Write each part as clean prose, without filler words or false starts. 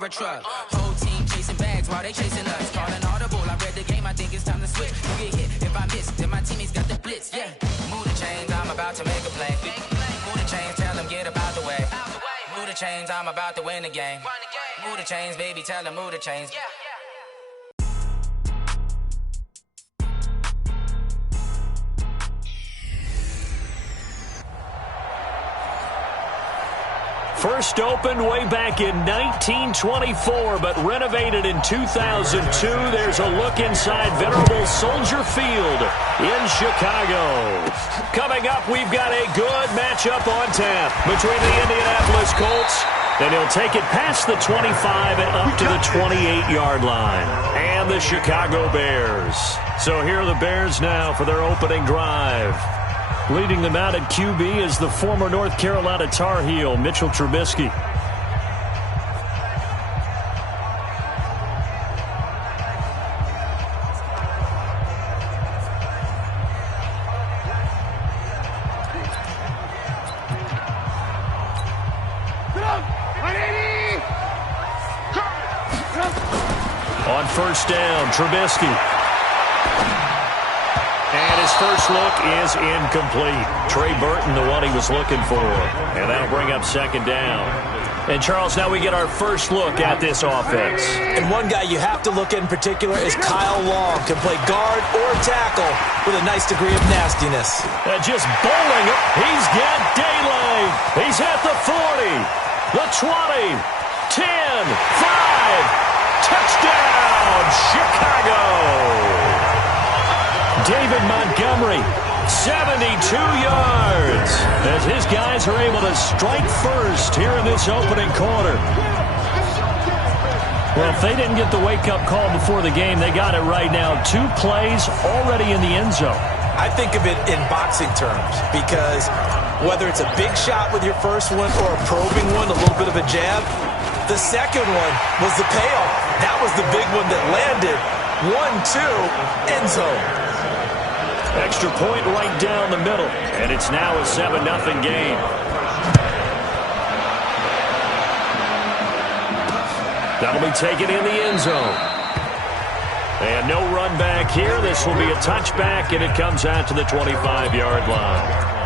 or a truck. Whole team chasing bags while they chasing us. Call an audible, I read the game, I think it's time to switch. You get hit if I miss, then my teammates got the blitz, yeah. Move the chains, I'm about to make a play. Move the chains, tell them get about the way. Move the chains, I'm about to win the game. Move the chains, baby, tell them move the chains. First opened way back in 1924, but renovated in 2002. There's a look inside venerable Soldier Field in Chicago. Coming up, we've got a good matchup on tap between the Indianapolis Colts, and he'll take it past the 25 and up to the 28-yard line, and the Chicago Bears. So here are the Bears now for their opening drive. Leading them out at QB is the former North Carolina Tar Heel, Mitchell Trubisky. On first down, Trubisky. And his first look is incomplete. Trey Burton, the one he was looking for. And that'll bring up second down. And, Charles, now we get our first look at this offense. And one guy you have to look at in particular is Kyle Long. Can play guard or tackle with a nice degree of nastiness. Just bowling it. He's got daylight. He's at the 40, the 20, 10, 5. Touchdown, Chicago. David Montgomery, 72 yards, as his guys are able to strike first here in this opening quarter. Well, if they didn't get the wake-up call before the game, they got it right now. 2 plays already in the end zone. I think of it in boxing terms, because whether it's a big shot with your first one or a probing one, a little bit of a jab, the second one was the payoff. That was the big one that landed. 1-2, end zone. Extra point right down the middle, and it's now a 7-0 game. That'll be taken in the end zone. And no run back here. This will be a touchback, and it comes out to the 25-yard line.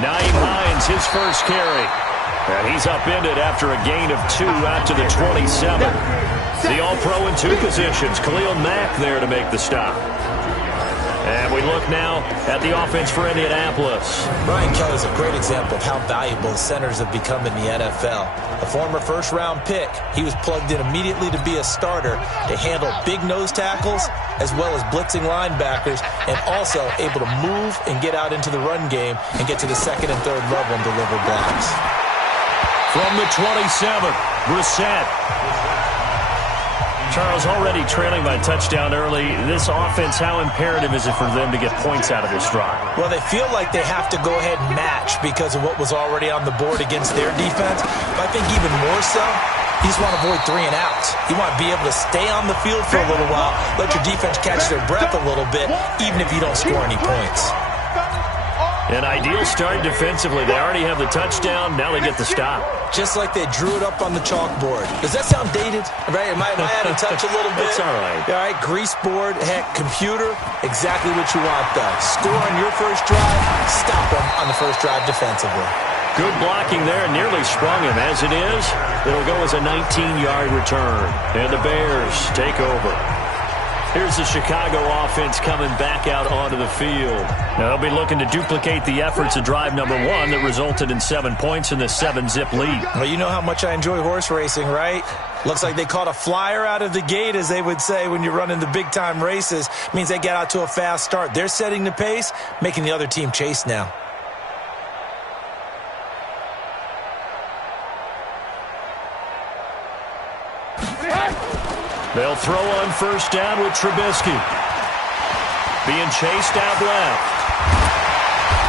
Nyheim Hines, his first carry. And he's upended after a gain of 2 out to the 27. The All-Pro in 2 positions. Khalil Mack there to make the stop. And we look now at the offense for Indianapolis. Brian Kelly's a great example of how valuable centers have become in the NFL. A former first-round pick, he was plugged in immediately to be a starter to handle big nose tackles as well as blitzing linebackers, and also able to move and get out into the run game and get to the second and third level and deliver blocks. From the 27, Brissett. Charles, already trailing by touchdown early. This offense, how imperative is it for them to get points out of this drive? Well, they feel like they have to go ahead and match because of what was already on the board against their defense. But I think even more so, you just want to avoid 3 and outs. You want to be able to stay on the field for a little while, let your defense catch their breath a little bit, even if you don't score any points. An ideal start defensively. They already have the touchdown. Now they get the stop. Just like they drew it up on the chalkboard. Does that sound dated? Right? Am I out of touch a little bit? It's all right. All right, grease board, heck, computer, exactly what you want, though. Score on your first drive, stop them on the first drive defensively. Good blocking there, nearly sprung him. As it is, it'll go as a 19-yard return. And the Bears take over. Here's the Chicago offense coming back out onto the field. Now they'll be looking to duplicate the efforts of drive number 1 that resulted in 7 points in the 7-zip lead. Well, you know how much I enjoy horse racing, right? Looks like they caught a flyer out of the gate, as they would say when you're running the big-time races. It means they get out to a fast start. They're setting the pace, making the other team chase now. They'll throw on first down with Trubisky. Being chased out left.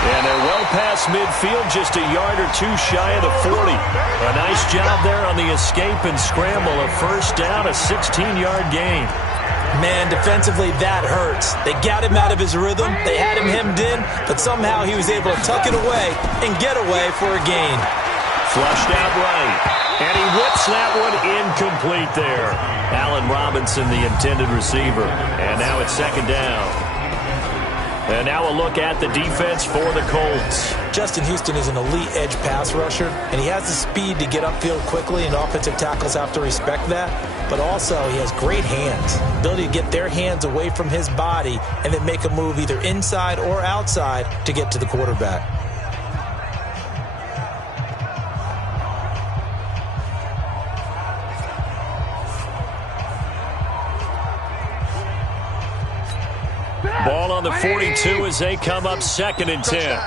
And they're well past midfield, just a yard or 2 shy of the 40. A nice job there on the escape and scramble. A first down, a 16-yard gain. Man, defensively, that hurts. They got him out of his rhythm. They had him hemmed in, but somehow he was able to tuck it away and get away for a gain. Flushed out right. And he whips that one incomplete there. Allen Robinson, the intended receiver. And now it's second down. And now a look at the defense for the Colts. Justin Houston is an elite edge pass rusher, and he has the speed to get upfield quickly, and offensive tackles have to respect that. But also, he has great hands, ability to get their hands away from his body and then make a move either inside or outside to get to the quarterback. Ball on the 42 as they come up second and 10.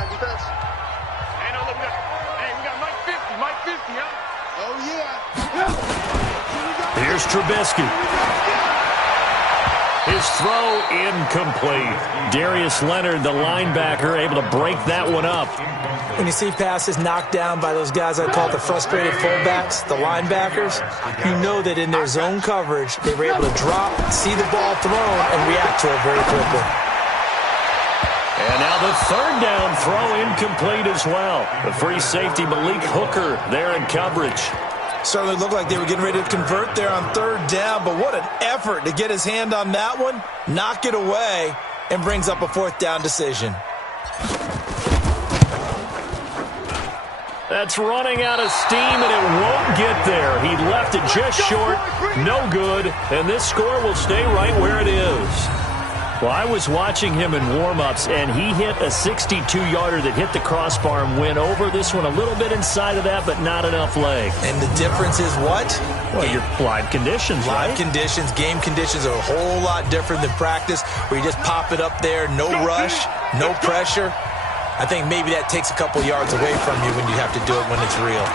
Here's Trubisky. His throw incomplete. Darius Leonard, the linebacker, able to break that one up. When you see passes knocked down by those guys I call the frustrated fullbacks, the linebackers, you know that in their zone coverage, they were able to drop, see the ball thrown, and react to it very quickly. And now the third down throw incomplete as well. The free safety, Malik Hooker, there in coverage. Certainly looked like they were getting ready to convert there on third down, but what an effort to get his hand on that one, knock it away, and brings up a fourth down decision. That's running out of steam, and it won't get there. He left it just short, no good, and this score will stay right where it is. Well, I was watching him in warm-ups, and he hit a 62-yarder that hit the crossbar and went over. This one a little bit inside of that, but not enough leg. And the difference is what? Well, your live conditions, right? Live conditions, game conditions are a whole lot different than practice, where you just pop it up there, no rush, no pressure. I think maybe that takes a couple yards away from you when you have to do it when it's real.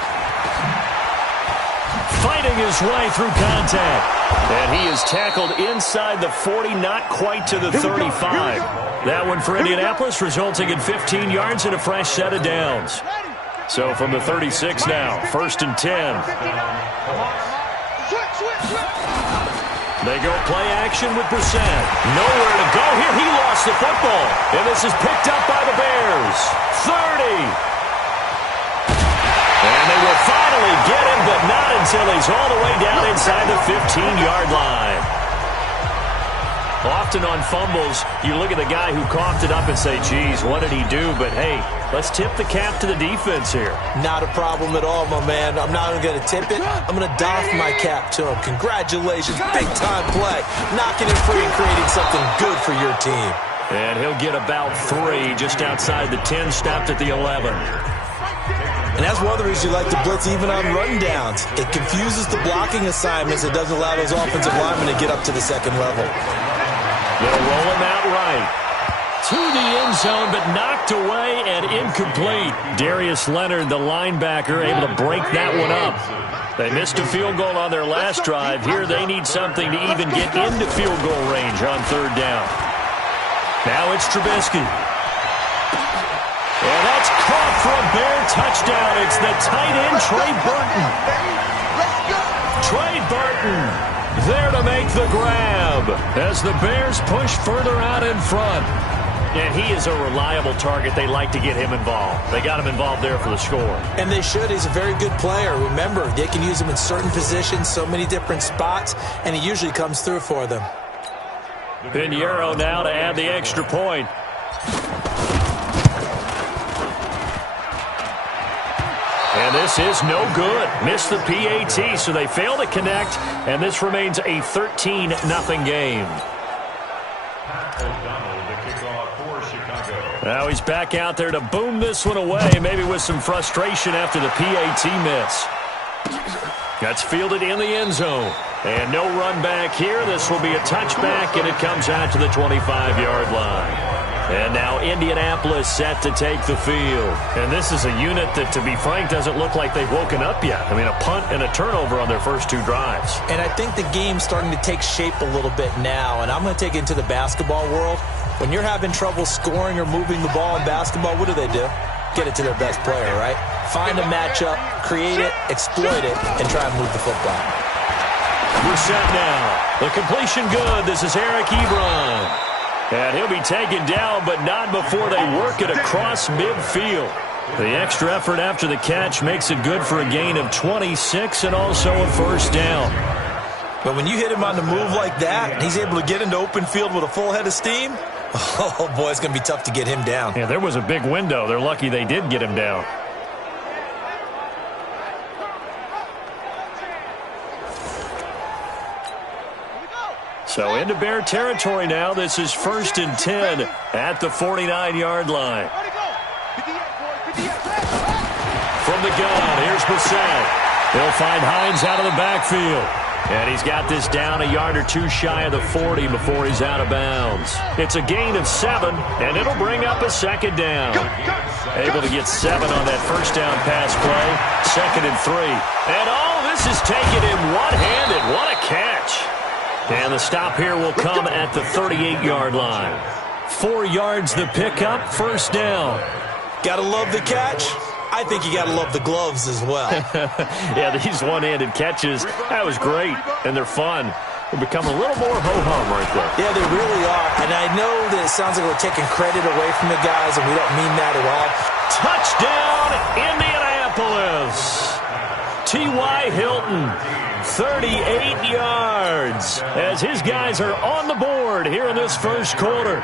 Fighting his way through contact. And he is tackled inside the 40, not quite to the 35. That one for Indianapolis, resulting in 15 yards and a fresh set of downs. So from the 36 now, first and 10. They go play action with Brissett. Nowhere to go here. He lost the football. And this is picked up by the Bears. 30. And they will finally get him, but not until he's all the way down inside the 15-yard line. Often on fumbles, you look at the guy who coughed it up and say, geez, what did he do? But, hey, let's tip the cap to the defense here. Not a problem at all, my man. I'm not even going to tip it. I'm going to doff my cap to him. Congratulations. Big-time play. Knocking it free and creating something good for your team. And he'll get about 3 just outside the 10, stopped at the 11. And that's one of the reasons you like to blitz even on rundowns. It confuses the blocking assignments. It doesn't allow those offensive linemen to get up to the second level. They'll roll him out right. To the end zone, but knocked away and incomplete. Darius Leonard, the linebacker, able to break that one up. They missed a field goal on their last drive. Here they need something to even get into field goal range on third down. Now it's Trubisky. And that's caught for a Bear touchdown. It's the tight end, Trey Burton. Trey Burton there to make the grab as the Bears push further out in front. And he is a reliable target. They like to get him involved. They got him involved there for the score. And they should. He's a very good player. Remember, they can use him in certain positions, so many different spots, and he usually comes through for them. Pinheiro now to add the extra point. And this is no good. Missed the PAT, so they fail to connect, and this remains a 13-0 game. Now he's back out there to boom this one away, maybe with some frustration after the PAT miss. That's fielded in the end zone. And no run back here. This will be a touchback, and it comes out to the 25-yard line. And now Indianapolis set to take the field. And this is a unit that, to be frank, doesn't look like they've woken up yet. I mean, a punt and a turnover on their first 2 drives. And I think the game's starting to take shape a little bit now. And I'm going to take it into the basketball world. When you're having trouble scoring or moving the ball in basketball, what do? Get it to their best player, right? Find a matchup, create it, exploit it, and try and move the football. Brissett now. The completion good. This is Eric Ebron. And he'll be taken down, but not before they work it across midfield. The extra effort after the catch makes it good for a gain of 26 and also a first down. But when you hit him on the move like that, and he's able to get into open field with a full head of steam, oh, boy, it's going to be tough to get him down. Yeah, there was a big window. They're lucky they did get him down. So into Bear territory now. This is 1st and 10 at the 49-yard line. From the gun, here's Brissett. He'll find Hines out of the backfield. And he's got this down a yard or two shy of the 40 before he's out of bounds. It's a gain of 7, and it'll bring up a second down. Able to get 7 on that first down pass play. 2nd and 3. And this is taken in one-handed. What a catch. And the stop here will come at the 38-yard line. 4 yards the pickup, first down. Gotta love the catch. I think you gotta love the gloves as well. Yeah, these one-handed catches, that was great, and they're fun. They become a little more ho-hum right there. Yeah, they really are. And I know that it sounds like we're taking credit away from the guys, and we don't mean that at all. Touchdown, Indianapolis. T.Y. Hilton, 38 yards, as his guys are on the board here in this first quarter.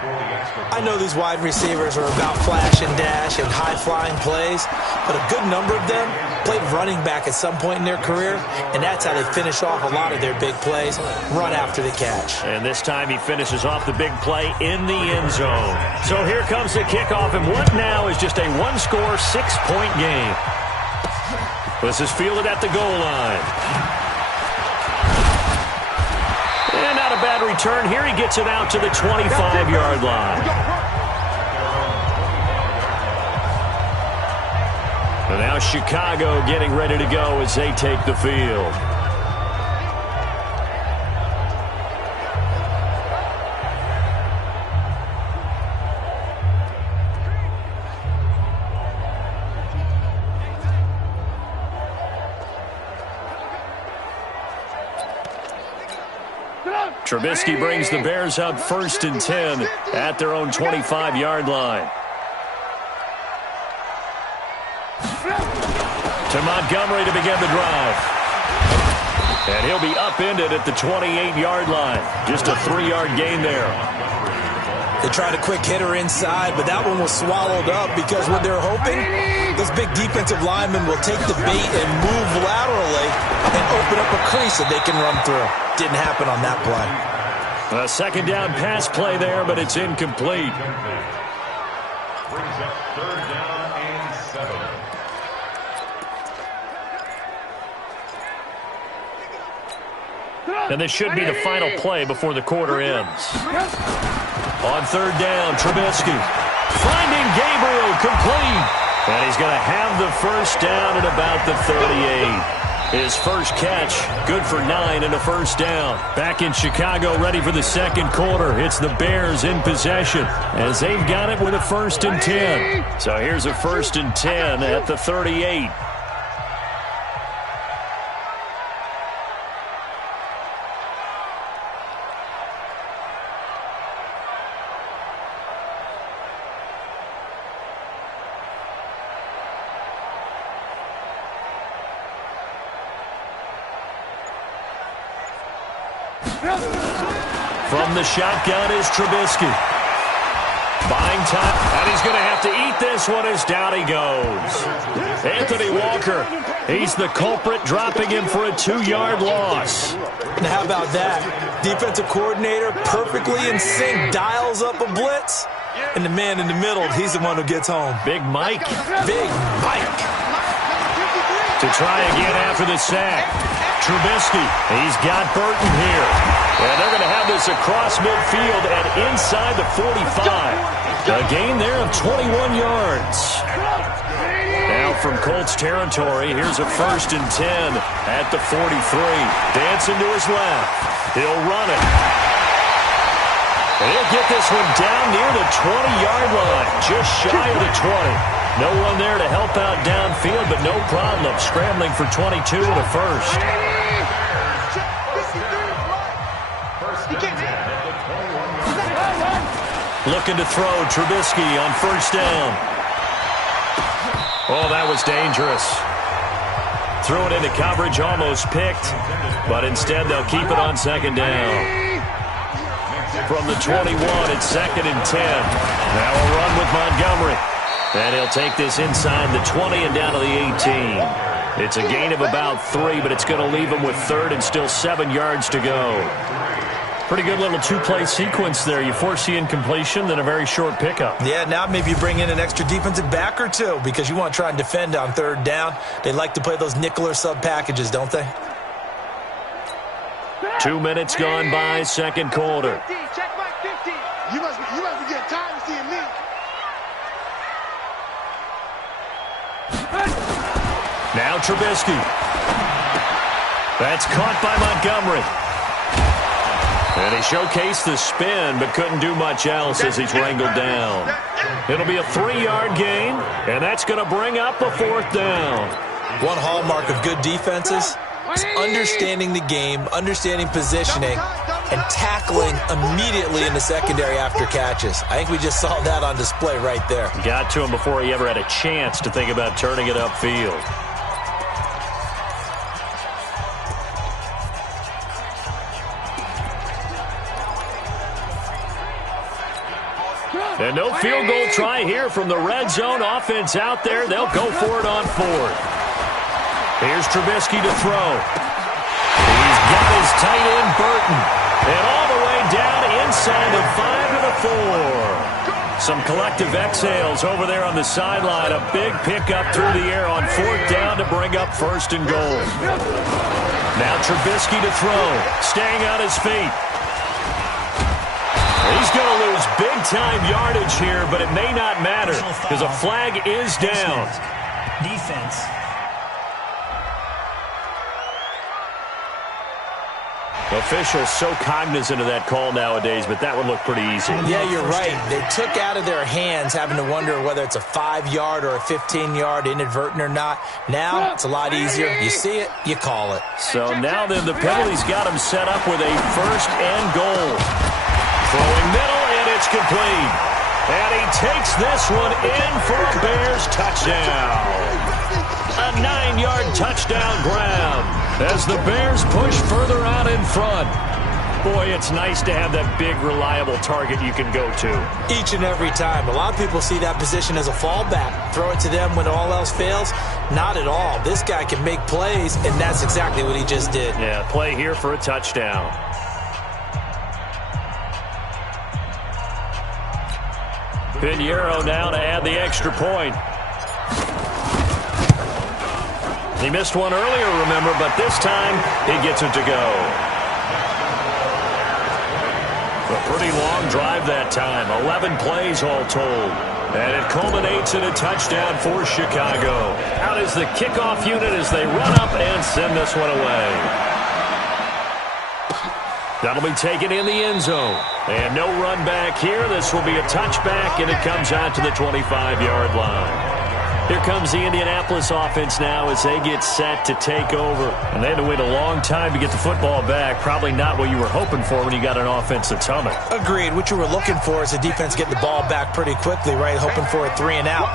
I know these wide receivers are about flash and dash and high-flying plays, but a good number of them played running back at some point in their career, and that's how they finish off a lot of their big plays, run after the catch. And this time he finishes off the big play in the end zone. So here comes the kickoff, and what now is just a one-score, 6-point game. This is fielded at the goal line. And not a bad return here. He gets it out to the 25-yard line. And now Chicago getting ready to go as they take the field. Trubisky brings the Bears up 1st and 10 at their own 25-yard line. To Montgomery to begin the drive. And he'll be upended at the 28-yard line. Just a 3-yard gain there. They tried a quick hitter inside, but that one was swallowed up because what they're hoping, those big defensive linemen will take the bait and move laterally and open up a crease that they can run through. Didn't happen on that play. A second down pass play there, but it's incomplete. Brings up 3rd down and 7. And this should be the final play before the quarter ends. On 3rd down, Trubisky finding Gabriel complete. And he's going to have the first down at about the 38. His first catch, good for 9 and a first down. Back in Chicago, ready for the second quarter. It's the Bears in possession as they've got it with a 1st and 10. So here's a 1st and 10 at the 38. From the shotgun is Trubisky. Buying time, and he's going to have to eat this one as down he goes. Anthony Walker, he's the culprit, dropping him for a 2-yard loss. And how about that? Defensive coordinator perfectly in sync, dials up a blitz, and the man in the middle, he's the one who gets home. Big Mike. Big Mike. To try again after the sack. Trubisky, he's got Burton here. And they're going to have this across midfield and inside the 45. A gain there of 21 yards. Now from Colts territory, here's a 1st and 10 at the 43. Dancing to his left. He'll run it. And he'll get this one down near the 20-yard line, just shy of the 20. No one there to help out downfield, but no problem. Scrambling for 22 and a first. Looking to throw. Trubisky on first down. Oh, that was dangerous. Threw it into coverage, almost picked. But instead, they'll keep it on second down. From the 21, it's 2nd and 10. Now a run with Montgomery. And he'll take this inside the 20 and down to the 18. It's a gain of about 3, but it's going to leave him with 3rd and still 7 yards to go. Pretty good little two-play sequence there. You force the incompletion, then a very short pickup. Yeah, now maybe you bring in an extra defensive back or two because you want to try and defend on 3rd down. They like to play those nickel or sub packages, don't they? 2 minutes gone by, second quarter. Check back 50. You must be getting tired of seeing me. Now Trubisky. That's caught by Montgomery. And he showcased the spin, but couldn't do much else as he's wrangled down. It'll be a 3-yard gain, and that's going to bring up a 4th down. One hallmark of good defenses is understanding the game, understanding positioning, and tackling immediately in the secondary after catches. I think we just saw that on display right there. Got to him before he ever had a chance to think about turning it upfield. And no field goal try here from the red zone. Offense out there. They'll go for it on 4th. Here's Trubisky to throw. He's got his tight end, Burton. And all the way down inside the 5 to the 4. Some collective exhales over there on the sideline. A big pickup through the air on 4th down to bring up 1st and goal. Now Trubisky to throw. Staying on his feet. He's going to lose big-time yardage here, but it may not matter because a flag is down. Defense. Officials so cognizant of that call nowadays, but that would look pretty easy. Yeah, you're right. They took out of their hands having to wonder whether it's a 5-yard or a 15-yard inadvertent or not. Now it's a lot easier. You see it, you call it. So now then the penalty's got him set up with a 1st and goal. Throwing middle, and it's complete. And he takes this one in for a Bears touchdown. A 9-yard touchdown grab as the Bears push further out in front. Boy, it's nice to have that big, reliable target you can go to. Each and every time. A lot of people see that position as a fallback. Throw it to them when all else fails. Not at all. This guy can make plays, and that's exactly what he just did. Yeah, play here for a touchdown. Pinheiro now to add the extra point. He missed one earlier, remember, but this time he gets it to go. A pretty long drive that time. 11 plays all told. And it culminates in a touchdown for Chicago. Out is the kickoff unit as they run up and send this one away. That'll be taken in the end zone. And no run back here. This will be a touchback, and it comes out to the 25-yard line. Here comes the Indianapolis offense now as they get set to take over. And they had to wait a long time to get the football back. Probably not what you were hoping for when you got an offense that's humming. Agreed. What you were looking for is a defense getting the ball back pretty quickly, right? Hoping for a 3 and out.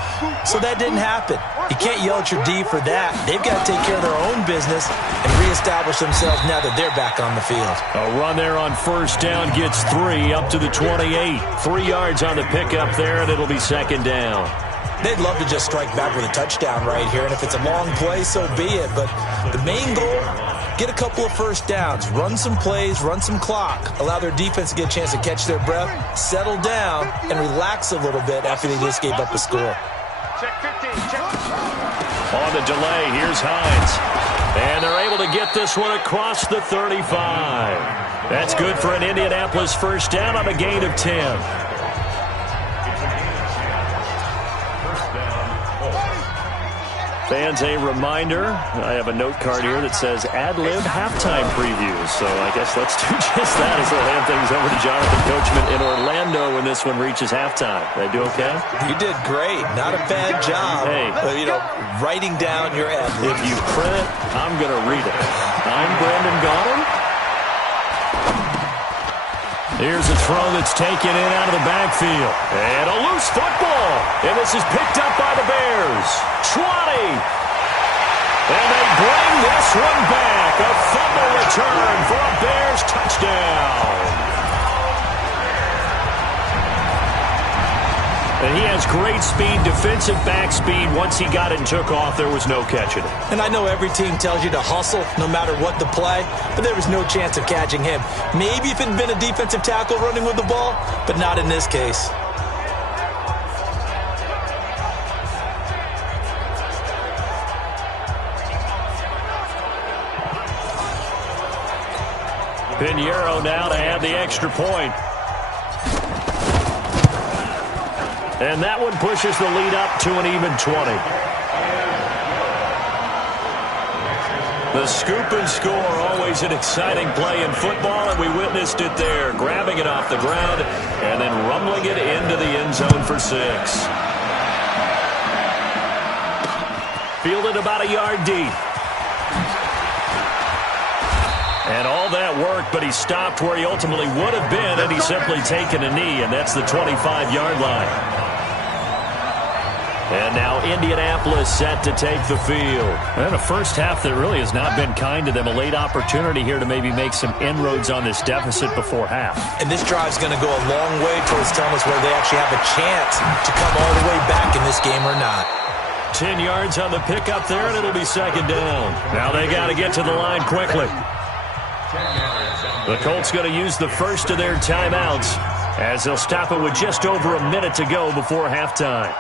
So that didn't happen. You can't yell at your D for that. They've got to take care of their own business and reestablish themselves now that they're back on the field. A run there on first down gets 3 up to the 28. 3 yards on the pickup there, and it'll be second down. They'd love to just strike back with a touchdown right here, and if it's a long play, so be it. But the main goal, get a couple of first downs, run some plays, run some clock, allow their defense to get a chance to catch their breath, settle down, and relax a little bit after they just gave up a score. Check 15. Check. On the delay, here's Hines. And they're able to get this one across the 35. That's good for an Indianapolis first down on a gain of 10. Fans, a reminder, I have a note card here that says ad-lib halftime previews. So I guess let's do just that as we'll hand things over to Jonathan Coachman in Orlando when this one reaches halftime. Did I do okay? You did great. Not a bad job. Hey. Writing down your ad-libs. If you print it, I'm going to read it. I'm Brandon Gaudin. Here's a throw that's taken in out of the backfield. And a loose football. And this is picked up by the Bears. 20. And they bring this one back. A fumble return for a Bears touchdown. And he has great speed, defensive back speed. Once he got it and took off, there was no catching it. And I know every team tells you to hustle no matter what the play, but there was no chance of catching him. Maybe if it had been a defensive tackle running with the ball, but not in this case. Pinheiro now to add the extra point. And that one pushes the lead up to an even 20. The scoop and score, always an exciting play in football, and we witnessed it there, grabbing it off the ground and then rumbling it into the end zone for 6. Fielded about a yard deep. And all that worked, but he stopped where he ultimately would have been, and he's simply taken a knee, and that's the 25-yard line. And now Indianapolis set to take the field. And a first half that really has not been kind to them. A late opportunity here to maybe make some inroads on this deficit before half. And this drive's going to go a long way towards telling us whether they actually have a chance to come all the way back in this game or not. 10 yards on the pickup there, and it'll be second down. Now they got to get to the line quickly. The Colts going to use the first of their timeouts as they'll stop it with just over a minute to go before halftime.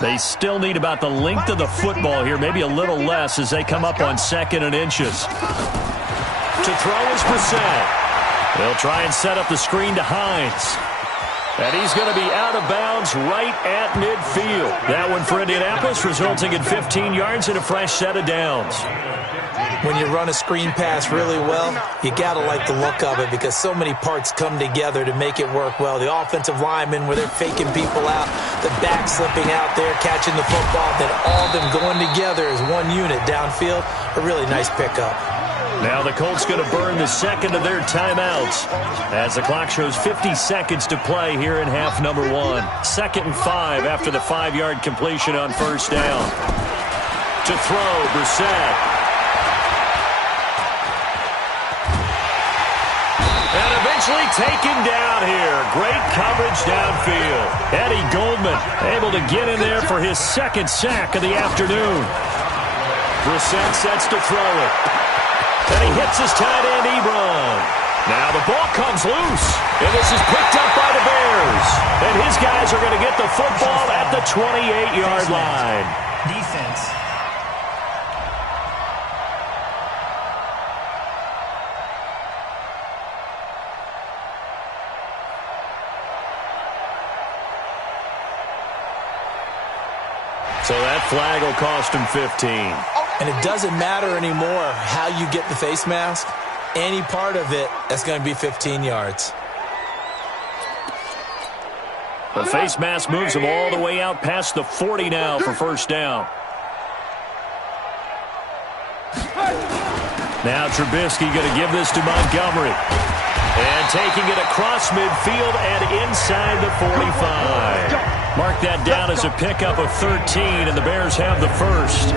They still need about the length of the football here, maybe a little less as they come up on 2nd and inches. To throw is Brissett. They'll try and set up the screen to Hines. And he's going to be out of bounds right at midfield. That one for Indianapolis, resulting in 15 yards and a fresh set of downs. When you run a screen pass really well, you got to like the look of it because so many parts come together to make it work well. The offensive linemen, where they're faking people out, the back slipping out there, catching the football, then all of them going together as one unit downfield. A really nice pickup. Now the Colts going to burn the second of their timeouts as the clock shows 50 seconds to play here in half number 1. 2nd and 5 after the 5-yard completion on first down. To throw, Brissett. And eventually taken down here. Great coverage downfield. Eddie Goldman able to get in there for his second sack of the afternoon. Brissett sets to throw it. And he hits his tight end, Ebron. Now the ball comes loose. And this is picked up by the Bears. And his guys are going to get the football at the 28-yard line. Defense. So that flag will cost him 15. And it doesn't matter anymore how you get the face mask. Any part of it, that's going to be 15 yards. The face mask moves him all the way out past the 40 now for first down. Now Trubisky going to give this to Montgomery. And taking it across midfield and inside the 45. Mark that down as a pickup of 13, and the Bears have the first.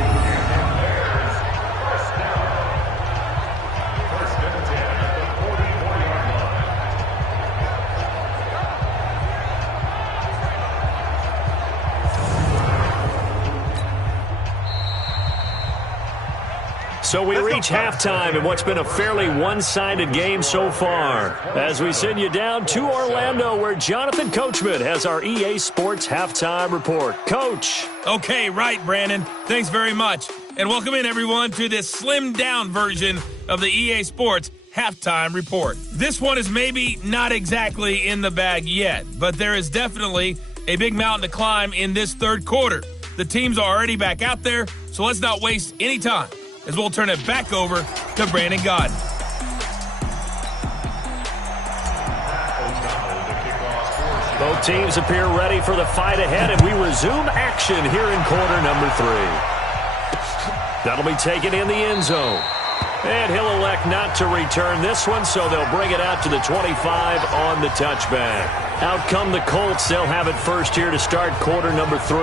So we reach halftime in what's been a fairly one-sided game so far. As we send you down to Orlando, where Jonathan Coachman has our EA Sports Halftime Report. Coach. Okay, right, Brandon. Thanks very much. And welcome in, everyone, to this slimmed-down version of the EA Sports Halftime Report. This one is maybe not exactly in the bag yet, but there is definitely a big mountain to climb in this third quarter. The teams are already back out there, so let's not waste any time, as we'll turn it back over to Brandon Godden. Both teams appear ready for the fight ahead, and we resume action here in quarter number 3. That'll be taken in the end zone. And he'll elect not to return this one, so they'll bring it out to the 25 on the touchback. Out come the Colts. They'll have it first here to start quarter number 3.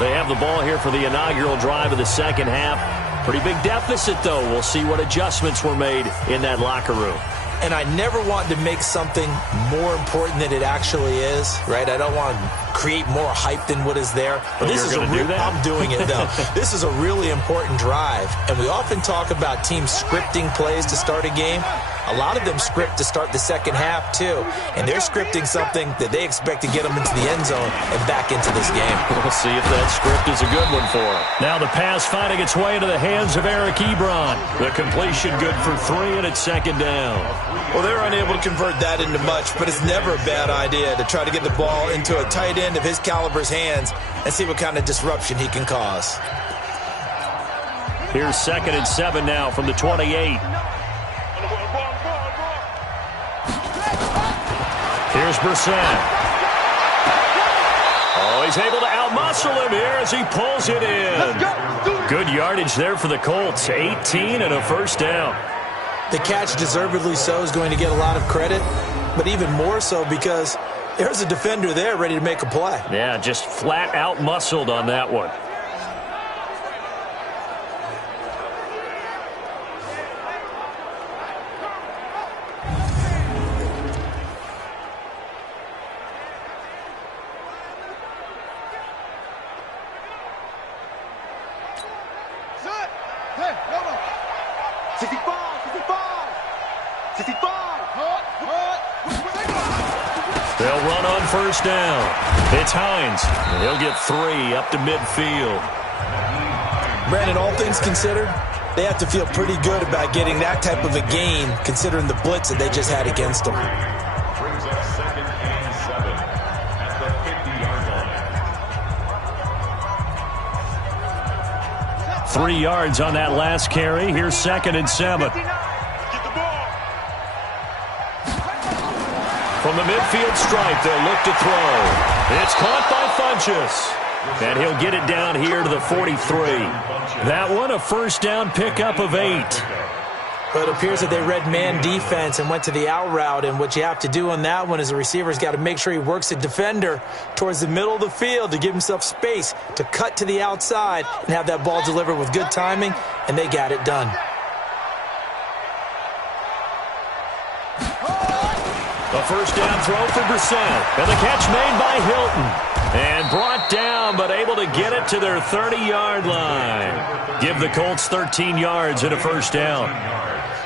They have the ball here for the inaugural drive of the second half. Pretty big deficit, though. We'll see what adjustments were made in that locker room. And I never want to make something more important than it actually is, right? I don't want to create more hype than what is there. But this is I'm doing it, though. This is a really important drive. And we often talk about teams scripting plays to start a game. A lot of them script to start the second half, too. And they're scripting something that they expect to get them into the end zone and back into this game. We'll see if that script is a good one for them. Now the pass finding its way into the hands of Eric Ebron. The completion good for 3, and it's second down. Well, they're unable to convert that into much, but it's never a bad idea to try to get the ball into a tight end of his caliber's hands and see what kind of disruption he can cause. Here's 2nd and 7 now from the 28. Here's Brissett. Oh, he's able to outmuscle him here as he pulls it in. Good yardage there for the Colts. 18 and a first down. The catch, deservedly so, is going to get a lot of credit, but even more so because there's a defender there ready to make a play. Yeah, just flat out muscled on that one. They'll run on first down. It's Hines. He'll get 3 up to midfield. Brandon, all things considered, they have to feel pretty good about getting that type of a gain considering the blitz that they just had against them. Brings up 2nd and 7 at the 50-yard line. 3 yards on that last carry. Here's 2nd and 7. From the midfield stripe, they'll look to throw. It's caught by Funchess. And he'll get it down here to the 43. That one, a first down pickup of 8. But it appears that they read man defense and went to the out route. And what you have to do on that one is the receiver's got to make sure he works the defender towards the middle of the field to give himself space to cut to the outside and have that ball delivered with good timing, and they got it done. A first down throw for Brissett. And the catch made by Hilton. And brought down, but able to get it to their 30-yard line. Give the Colts 13 yards and a first down.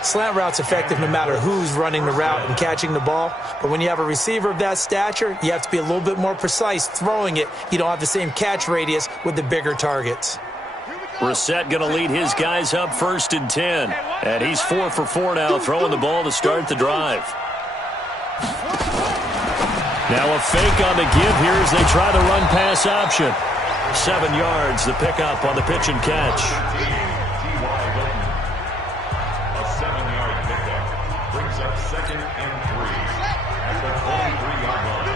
Slant route's effective no matter who's running the route and catching the ball. But when you have a receiver of that stature, you have to be a little bit more precise throwing it. You don't have the same catch radius with the bigger targets. Brissett going to lead his guys up 1st and 10. And he's 4 for 4 now, throwing the ball to start the drive. Now a fake on the give here as they try the run-pass option. 7 yards, the pickup on the pitch and catch. A 7-yard pickup brings up 2nd and 3 at the 23-yard line.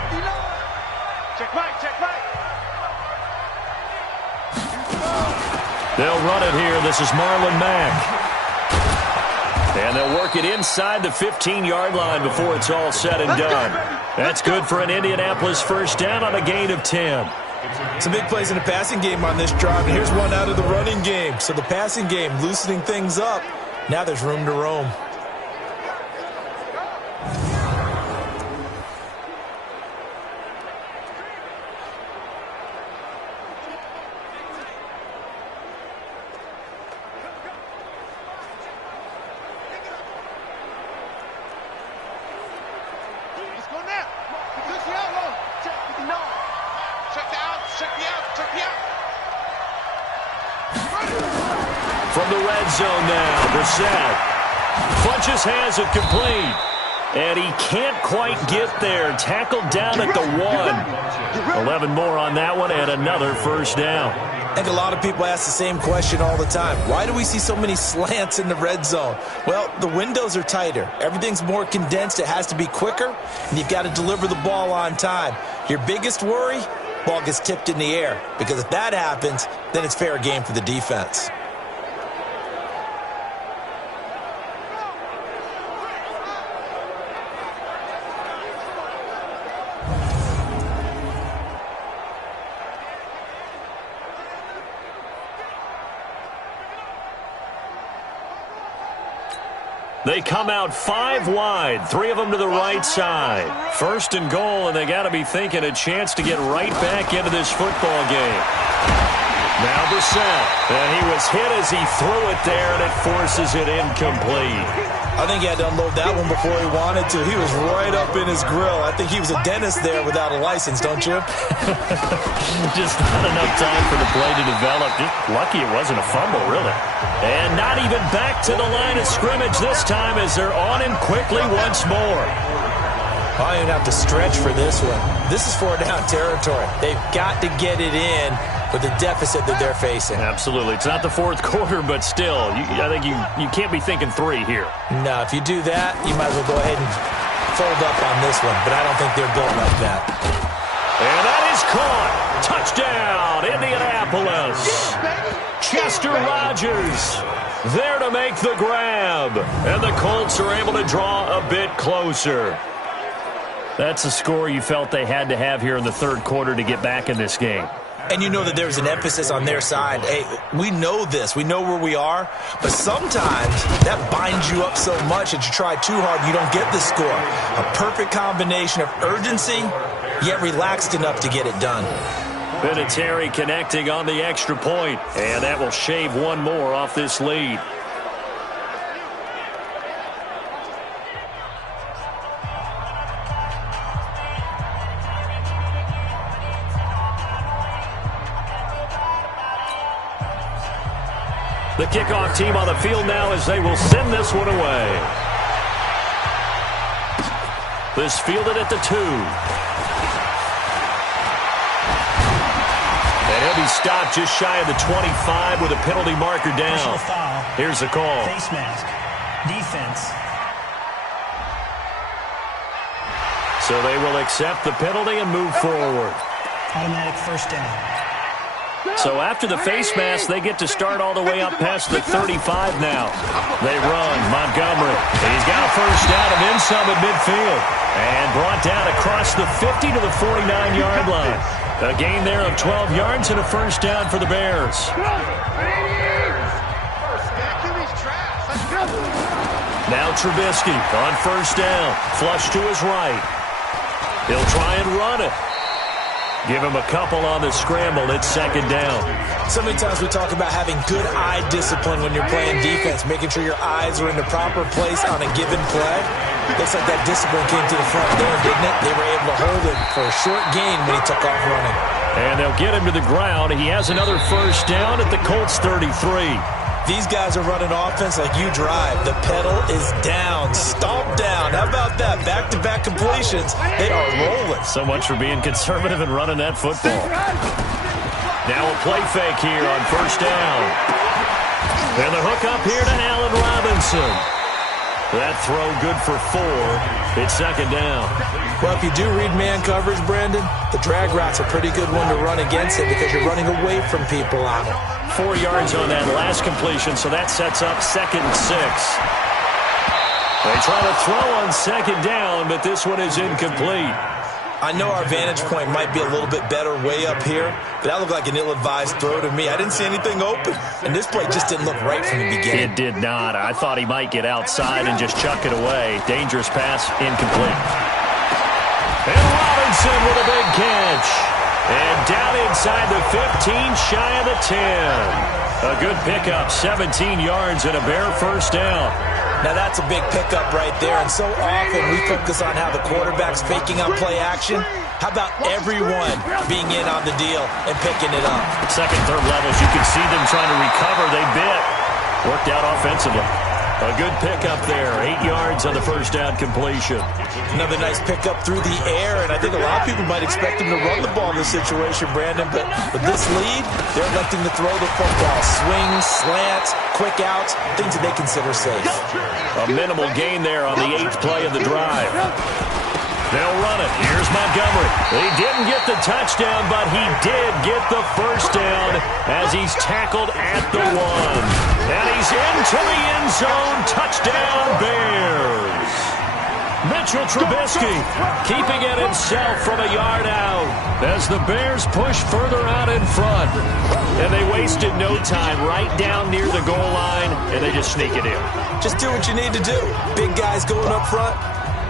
Check right, check right. They'll run it here. This is Marlon Mack. And they'll work it inside the 15-yard line before it's all said and done. That's good for an Indianapolis first down on a gain of 10. Some big plays in the passing game on this drive, and here's one out of the running game. So the passing game loosening things up. Now there's room to roam. From the red zone now, Brissett. Funchess has it complete. And he can't quite get there. Tackled down at the 1. 11 more on that one and another first down. I think a lot of people ask the same question all the time. Why do we see so many slants in the red zone? Well, the windows are tighter. Everything's more condensed. It has to be quicker, and you've got to deliver the ball on time. Your biggest worry? Ball gets tipped in the air, because if that happens, then it's fair game for the defense. They come out 5 wide, 3 of them to the right side. 1st and goal, and they got to be thinking a chance to get right back into this football game. Now Brissett, and he was hit as he threw it there, and it forces it incomplete. I think he had to unload that one before he wanted to. He was right up in his grill. I think he was a dentist there without a license, don't you? Just not enough time for the play to develop. Just lucky it wasn't a fumble, really. And not even back to the line of scrimmage this time as they're on him quickly once more. I don't even have to stretch for this one. This is 4-down territory. They've got to get it in with the deficit that they're facing. Absolutely. It's not the 4th quarter, but still, I think you can't be thinking 3 here. No, if you do that, you might as well go ahead and fold up on this one, but I don't think they're built like that. And that is caught. Touchdown, Indianapolis. Chester Rogers there to make the grab. And the Colts are able to draw a bit closer. That's a score you felt they had to have here in the 3rd quarter to get back in this game. And you know that there's an emphasis on their side. Hey, we know this. We know where we are. But sometimes that binds you up so much that you try too hard, you don't get the score. A perfect combination of urgency, yet relaxed enough to get it done. Vinatieri connecting on the extra point, and that will shave one more off this lead. The kickoff team on the field now as they will send this one away. This fielded at the 2. And he'll be stopped just shy of the 25 with a penalty marker down. Here's the call. Face mask. Defense. So they will accept the penalty and move forward. Automatic 1st down. So after the face mask, they get to start all the way up past the 35 now. They run. Montgomery. He's got a 1st down and then some at midfield. And brought down across the 50 to the 49-yard line. A gain there of 12 yards and a 1st down for the Bears. Now Trubisky on 1st down. Flush to his right. He'll try and run it. Give him a couple on the scramble. It's 2nd down. So many times we talk about having good eye discipline when you're playing defense, making sure your eyes are in the proper place on a given play. Looks like that discipline came to the front door, didn't it? They were able to hold it for a short gain when he took off running. And they'll get him to the ground. He has another 1st down at the Colts 33. These guys are running offense like you drive. The pedal is down, stomp down. How about that? Back-to-back completions. They are rolling. So much for being conservative and running that football. Now a play fake here on 1st down. And the hook up here to Allen Robinson. That throw good for 4. It's 2nd down. Well, if you do read man coverage, Brandon, the drag route's a pretty good one to run against it because you're running away from people on it. 4 yards on that last completion, so that sets up 2nd and 6. They try to throw on 2nd down, but this one is incomplete. I know our vantage point might be a little bit better way up here, but that looked like an ill-advised throw to me. I didn't see anything open, and this play just didn't look right from the beginning. It did not. I thought he might get outside and just chuck it away. Dangerous pass, incomplete. And Robinson with a big catch. And down inside the 15, shy of the 10. A good pickup, 17 yards and a Bear 1st down. Now that's a big pickup right there, and so often we focus on how the quarterback's faking on play action. How about everyone being in on the deal and picking it up? 2nd, 3rd levels, you can see them trying to recover. They bit. Worked out offensively. A good pickup there. 8 yards on the 1st down completion. Another nice pickup through the air, and I think a lot of people might expect him to run the ball in this situation, Brandon, but with this lead, they're electing to throw the football. Swings, slants, quick outs, things that they consider safe. A minimal gain there on the 8th play of the drive. They'll run it. Here's Montgomery. He didn't get the touchdown, but he did get the 1st down as he's tackled at the 1. And he's into the end zone. Touchdown, Bears. Mitchell Trubisky keeping it himself from a yard out as the Bears push further out in front. And they wasted no time right down near the goal line, and they just sneak it in. Just do what you need to do. Big guys going up front,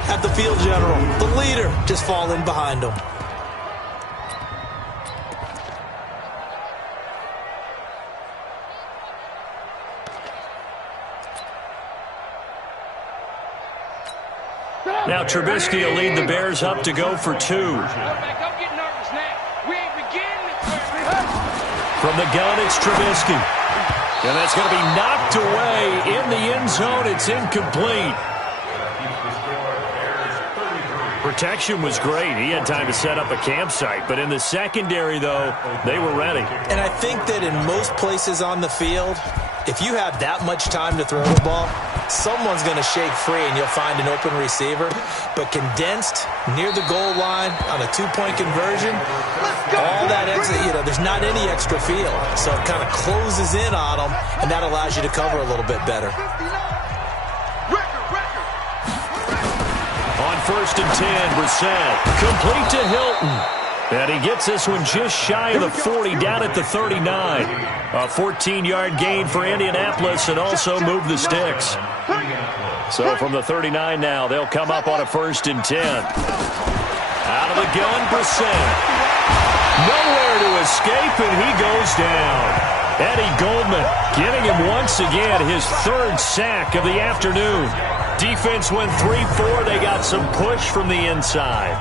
have the field general, the leader, just fall in behind them. Now Trubisky will lead the Bears up to go for 2. From the gun, it's Trubisky. And that's going to be knocked away in the end zone. It's incomplete. Protection was great. He had time to set up a campsite. But in the secondary, though, they were ready. And I think that in most places on the field, if you have that much time to throw the ball, someone's going to shake free and you'll find an open receiver. But condensed near the goal line on a 2-point conversion, all that extra, there's not any extra field. So it kind of closes in on them, and that allows you to cover a little bit better. On 1st and 10, Brissett complete to Hilton. And he gets this one just shy of the 40, down at the 39. A 14-yard gain for Indianapolis, and also move the sticks. So from the 39 now, they'll come up on a 1st and 10. Out of the gun, Brissett. Nowhere to escape, and he goes down. Eddie Goldman getting him once again his 3rd sack of the afternoon. Defense went 3-4. They got some push from the inside.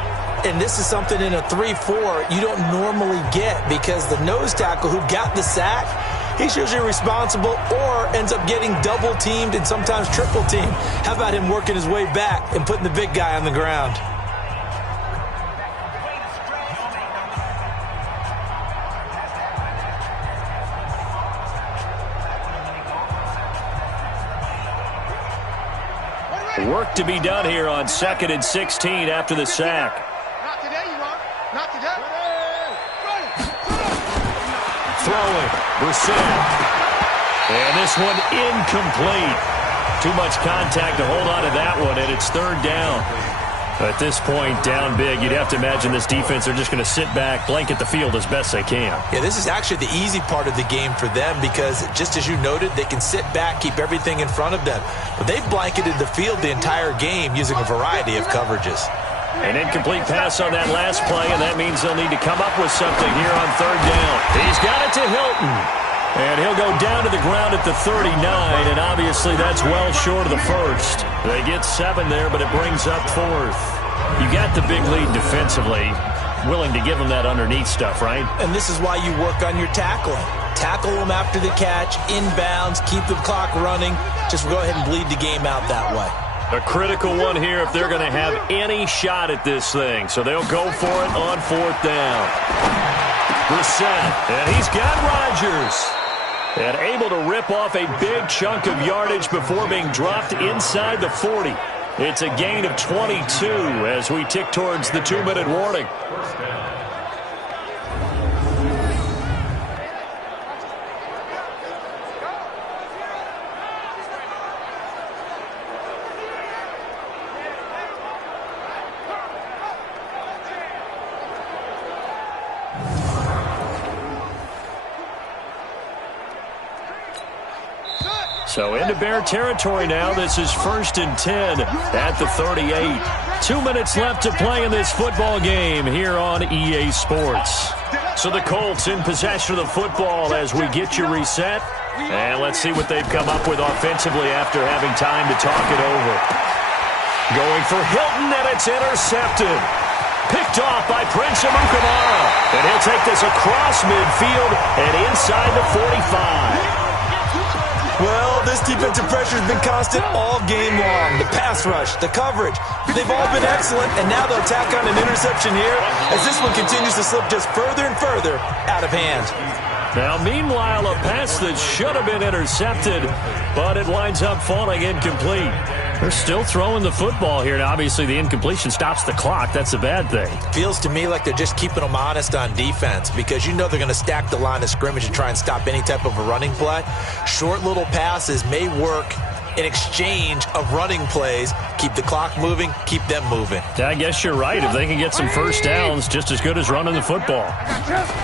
And this is something in a 3-4 you don't normally get, because the nose tackle who got the sack, he's usually responsible or ends up getting double-teamed and sometimes triple-teamed. How about him working his way back and putting the big guy on the ground? Work to be done here on 2nd and 16 after the sack. Not today, you are. Not today. Throwing, Brissett. And this one incomplete. Too much contact to hold on to that one, and it's 3rd down. At this point, down big, you'd have to imagine this defense are just going to sit back, blanket the field as best they can. Yeah, this is actually the easy part of the game for them, because just as you noted, they can sit back, keep everything in front of them. But they've blanketed the field the entire game using a variety of coverages. An incomplete pass on that last play, and that means they'll need to come up with something here on 3rd down. He's got it to Hilton. And he'll go down to the ground at the 39, and obviously that's well short of the 1st. They get 7 there, but it brings up 4th. You got the big lead defensively, willing to give them that underneath stuff, right? And this is why you work on your tackling. Tackle them after the catch, inbounds, keep the clock running. Just go ahead and bleed the game out that way. A critical one here if they're going to have any shot at this thing. So they'll go for it on 4th down. Brissett, and he's got Rodgers. And able to rip off a big chunk of yardage before being dropped inside the 40. It's a gain of 22 as we tick towards the 2-minute warning. So into Bear territory now. This is 1st and 10 at the 38. 2 minutes left to play in this football game here on EA Sports. So the Colts in possession of the football as we get you reset. And let's see what they've come up with offensively after having time to talk it over. Going for Hilton, and it's intercepted. Picked off by Prince Amukamara. And he'll take this across midfield and inside the 45. Well, this defensive pressure has been constant all game long. The pass rush, the coverage, they've all been excellent, and now they'll tack on an interception here as this one continues to slip just further and further out of hand. Now, meanwhile, a pass that should have been intercepted but it winds up falling incomplete. They're still throwing the football here, and obviously the incompletion stops the clock. That's a bad thing. Feels to me like they're just keeping them honest on defense because you know they're going to stack the line of scrimmage and try and stop any type of a running play. Short little passes may work in exchange of running plays. Keep the clock moving, keep them moving. I guess you're right. If they can get some first downs, just as good as running the football.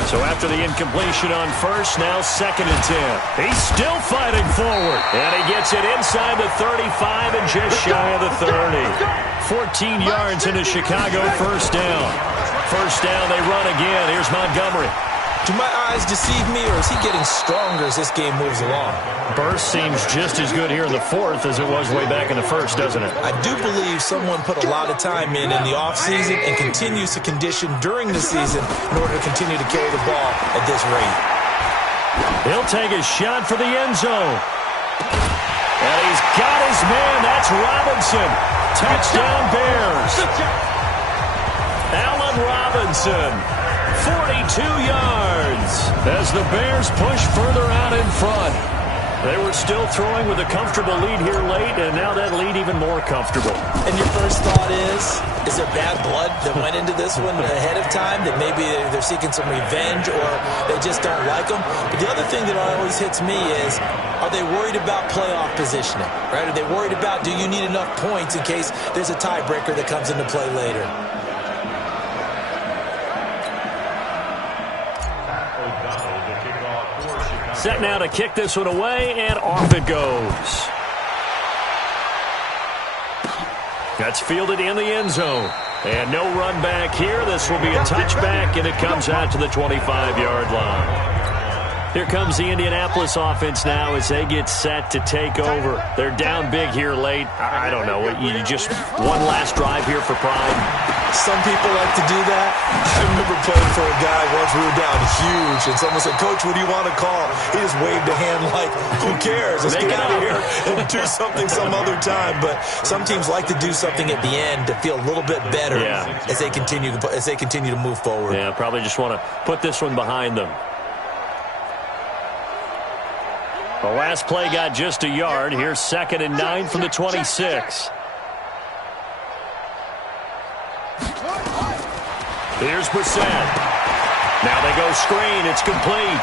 So after the incompletion on first, now 2nd and 10. He's still fighting forward. And he gets it inside the 35 and just shy of the 30. 14 yards into Chicago, first down. First down, they run again. Here's Montgomery. Do my eyes deceive me, or is he getting stronger as this game moves along? Burst seems just as good here in the 4th as it was way back in the 1st, doesn't it? I do believe someone put a lot of time in the offseason and continues to condition during the season in order to continue to carry the ball at this rate. He'll take a shot for the end zone. And he's got his man. That's Robinson. Touchdown Bears. Allen Robinson. 42 yards as the Bears push further out in front. They were still throwing with a comfortable lead here late, and now that lead even more comfortable. And your first thought is there bad blood that went into this one ahead of time, that maybe they're seeking some revenge or they just don't like them? But the other thing that always hits me is, are they worried about playoff positioning? Right? Are they worried about, do you need enough points in case there's a tiebreaker that comes into play later? Set now to kick this one away, and off it goes. That's fielded in the end zone. And no run back here. This will be a touchback, and it comes out to the 25-yard line. Here comes the Indianapolis offense now as they get set to take over. They're down big here late. I don't know. You just one last drive here for pride. Some people like to do that. I remember playing for a guy once. We were down huge, and someone said, "Coach, what do you want to call?" He just waved a hand like, "Who cares? Let's get out of here and do something some other time." But some teams like to do something at the end to feel a little bit better as they continue to move forward. Yeah, probably just want to put this one behind them. The last play got just a yard. Here's 2nd and 9 from the 26. Here's Brissett. Now they go screen. It's complete.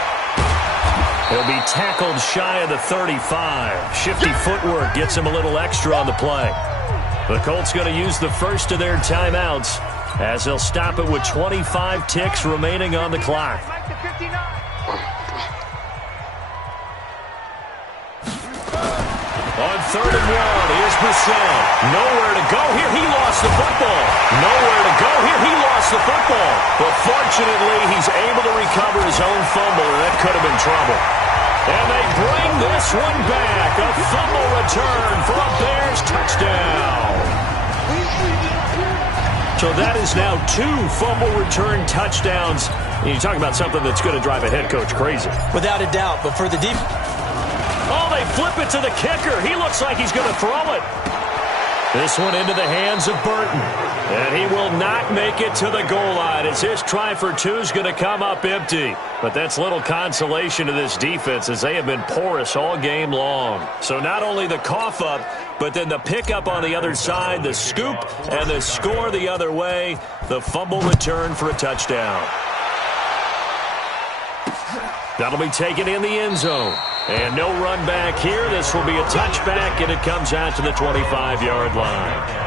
He'll be tackled shy of the 35. Shifty footwork gets him a little extra on the play. The Colts going to use the first of their timeouts as they'll stop it with 25 ticks remaining on the clock. On 3rd and 1, here's Brissett. Nowhere to go here. He lost the football. Nowhere to go here. He lost the football. But fortunately, he's able to recover his own fumble, and that could have been trouble. And they bring this one back. A fumble return for a Bears touchdown. So that is now 2 fumble return touchdowns. And you talk about something that's going to drive a head coach crazy. Without a doubt, but for the defense. Oh, they flip it to the kicker. He looks like he's going to throw it. This one into the hands of Burton. And he will not make it to the goal line as his try for 2 is going to come up empty. But that's little consolation to this defense as they have been porous all game long. So not only the cough up, but then the pickup on the other side, the scoop, and the score the other way. The fumble return for a touchdown. That'll be taken in the end zone. And no run back here. This will be a touchback, and it comes out to the 25-yard line.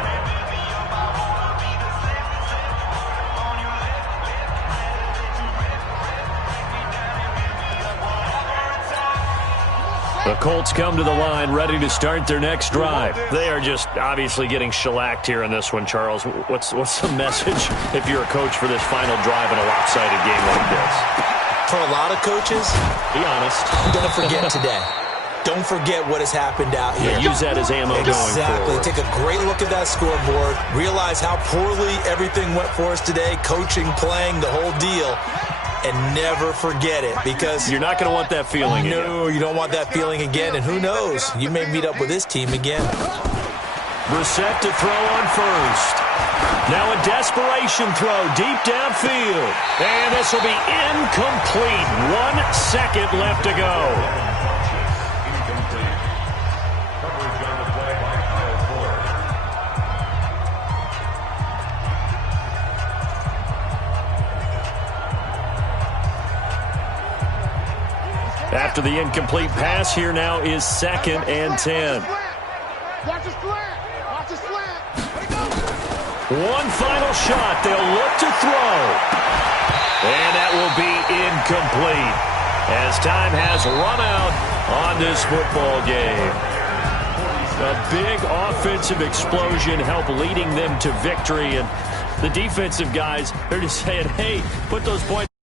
The Colts come to the line ready to start their next drive. They are just obviously getting shellacked here in this one, Charles. What's the message if you're a coach for this final drive in a lopsided game like this? For a lot of coaches, be honest, don't forget today. Don't forget what has happened out here. Yeah, use that as ammo going forward. Exactly. Take a great look at that scoreboard. Realize how poorly everything went for us today. Coaching, playing, the whole deal. And never forget it, because you're not going to want that feeling again. No, you don't want that feeling again. And who knows? You may meet up with this team again. Brissett to throw on first. Now a desperation throw deep downfield. And this will be incomplete. 1 second left to go. After the incomplete pass, here now is 2nd and 10. Watch the slant. Watch the slant. One final shot. They'll look to throw. And that will be incomplete as time has run out on this football game. A big offensive explosion helped leading them to victory. And the defensive guys, they're just saying, hey, put those points.